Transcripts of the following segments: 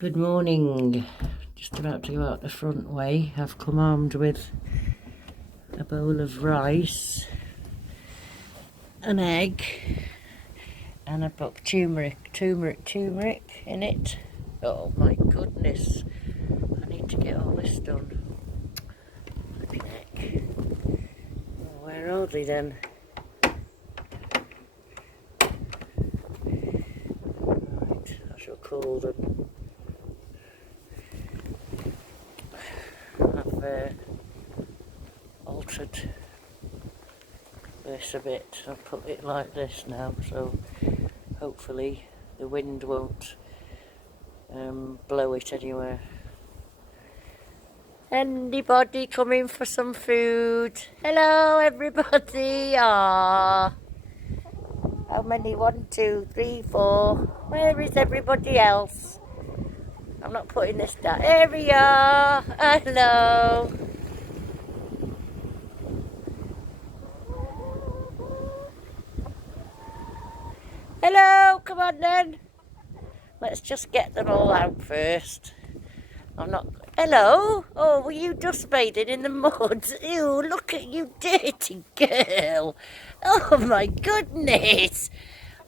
Good morning. Just about to go out the front way. I've come armed with a bowl of rice, an egg, and I've got turmeric in it. Oh my goodness. I need to get all this done. Flipping heck. Oh, where are they then? Right, I shall call them. I've altered this a bit. I've put it like this now, so hopefully the wind won't blow it anywhere. Anybody coming for some food? Hello everybody. Aww. How many? 1, 2, 3, 4. Where is everybody else? I'm not putting this down. Here we are. Hello. Hello, come on then. Let's just get them all out first. I'm not... Hello? Oh, were you dust bathing in the mud? Ew, look at you, dirty girl. Oh my goodness.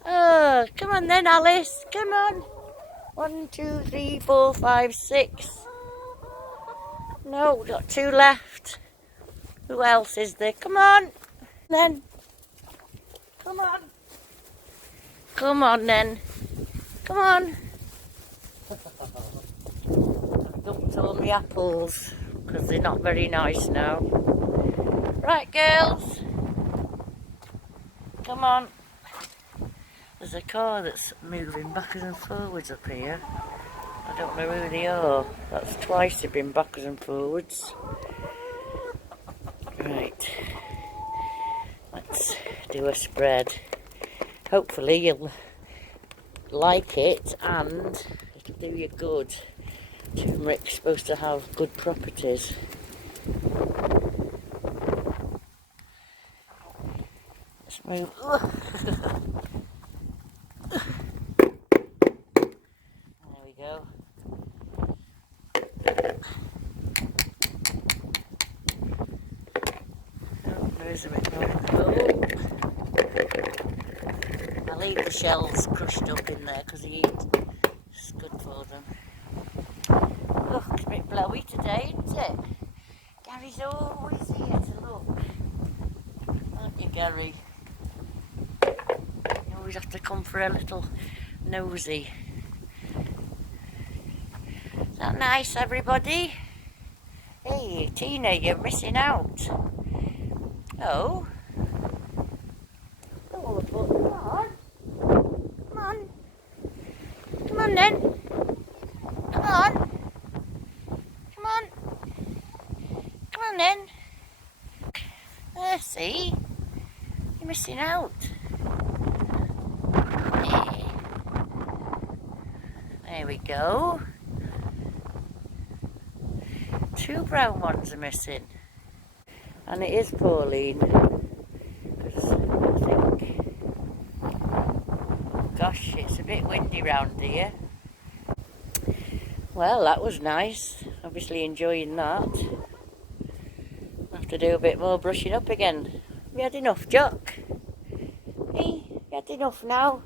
Oh, come on then, Alice. Come on. 1, 2, 3, 4, 5, 6. No, we've got 2 left. Who else is there? Come on. Then. Come on. Come on then. Come on. I've dumped all my apples because they're not very nice now. Right, girls. Come on. There's a car that's moving backwards and forwards up here. I don't know who they are. That's twice they've been backwards and forwards. Right. Let's do a spread. Hopefully you'll like it and it'll do you good. Turmeric's supposed to have good properties. Let's move. There we go. Oh, there's a bit more in the bowl. I'll leave the shells crushed up in there because it's good for them. Look, it's a bit blowy today, isn't it? Gary's always here to look. Aren't you, Gary? You always have to come for a little nosy. Is that nice, everybody? Hey, Tina, you're missing out. Oh. Oh, come on. Come on. Come on then. Come on. Come on. Come on then. See? You're missing out. There we go. 2 brown ones are missing. And it is Pauline. Because I think... Gosh, it's a bit windy round here. Well, that was nice. Obviously enjoying that. I'll have to do a bit more brushing up again. Have you had enough, Jock? Hey, you had enough now?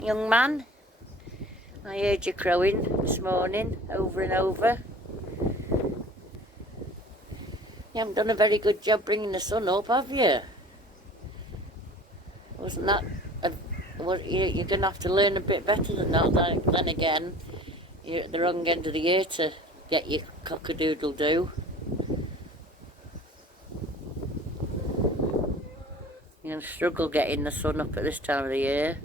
Young man, I heard you crowing this morning, over and over. You haven't done a very good job bringing the sun up, have you? Wasn't that... you're going to have to learn a bit better than that. Then again, you're at the wrong end of the year to get your cock-a-doodle-doo. You're going to struggle getting the sun up at this time of the year.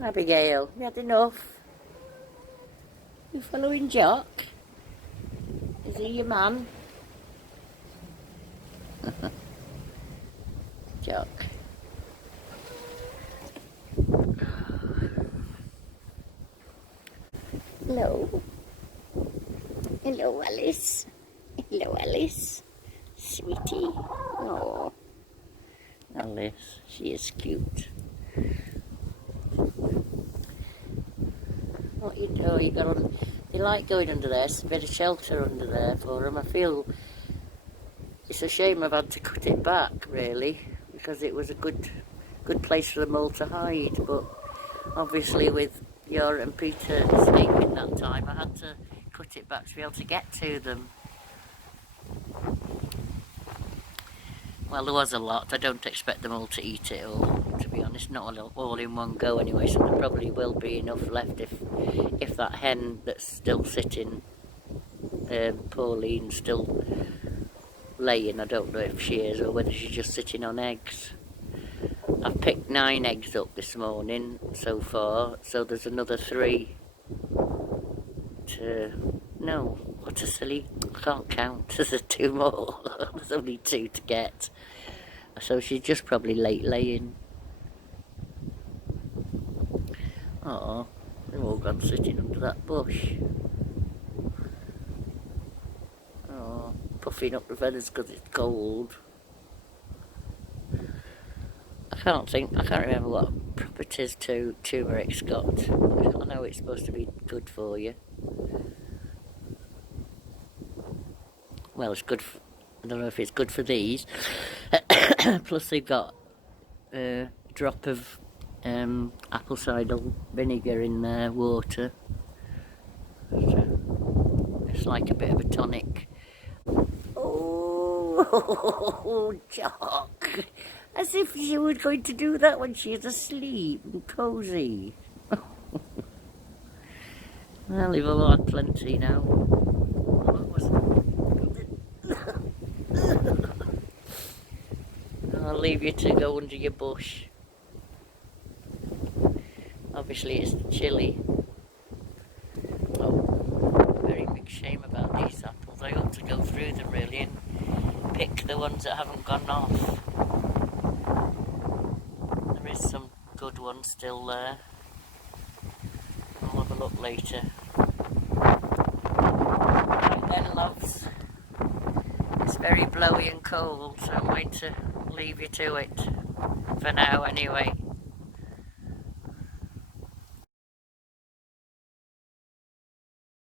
Abigail, you had enough? You following Jock? Is he your man? Jock. Hello. Hello, Alice. Hello, Alice. Sweetie. Oh, Alice, she is cute. What you do, you like going under there, it's a bit of shelter under there for them. I feel it's a shame I've had to cut it back, really, because it was a good place for them all to hide, but obviously with Yor and Peter sleeping that time, I had to cut it back to be able to get to them. Well, there was a lot. I don't expect them all to eat it all, to be honest, not all in one go anyway, so there probably will be enough left if that hen that's still sitting, Pauline's still laying. I don't know if she is or whether she's just sitting on eggs. I've picked 9 eggs up this morning so far, so there's another 3 no, what a silly, I can't count, there's 2 more, there's only 2 to get, so she's just probably late laying. Oh, they've all gone sitting under that bush. Oh, puffing up the feathers because it's cold. I can't remember what properties turmeric's got. I know it's supposed to be good for you. Well, it's good for, I don't know if it's good for these. Plus they've got a drop of apple cider vinegar in their water. It's like a bit of a tonic. Oh, Jock! As if you were going to do that when she's asleep and cosy. Well, we've all had plenty now. I'll leave you to go under your bush. Obviously it's chilly. Oh, very big shame about these apples. I ought to go through them really and pick the ones that haven't gone off. There is some good ones still there. I'll have a look later. Right then, loves. It's very blowy and cold, so I'm going to leave you to it. For now, anyway.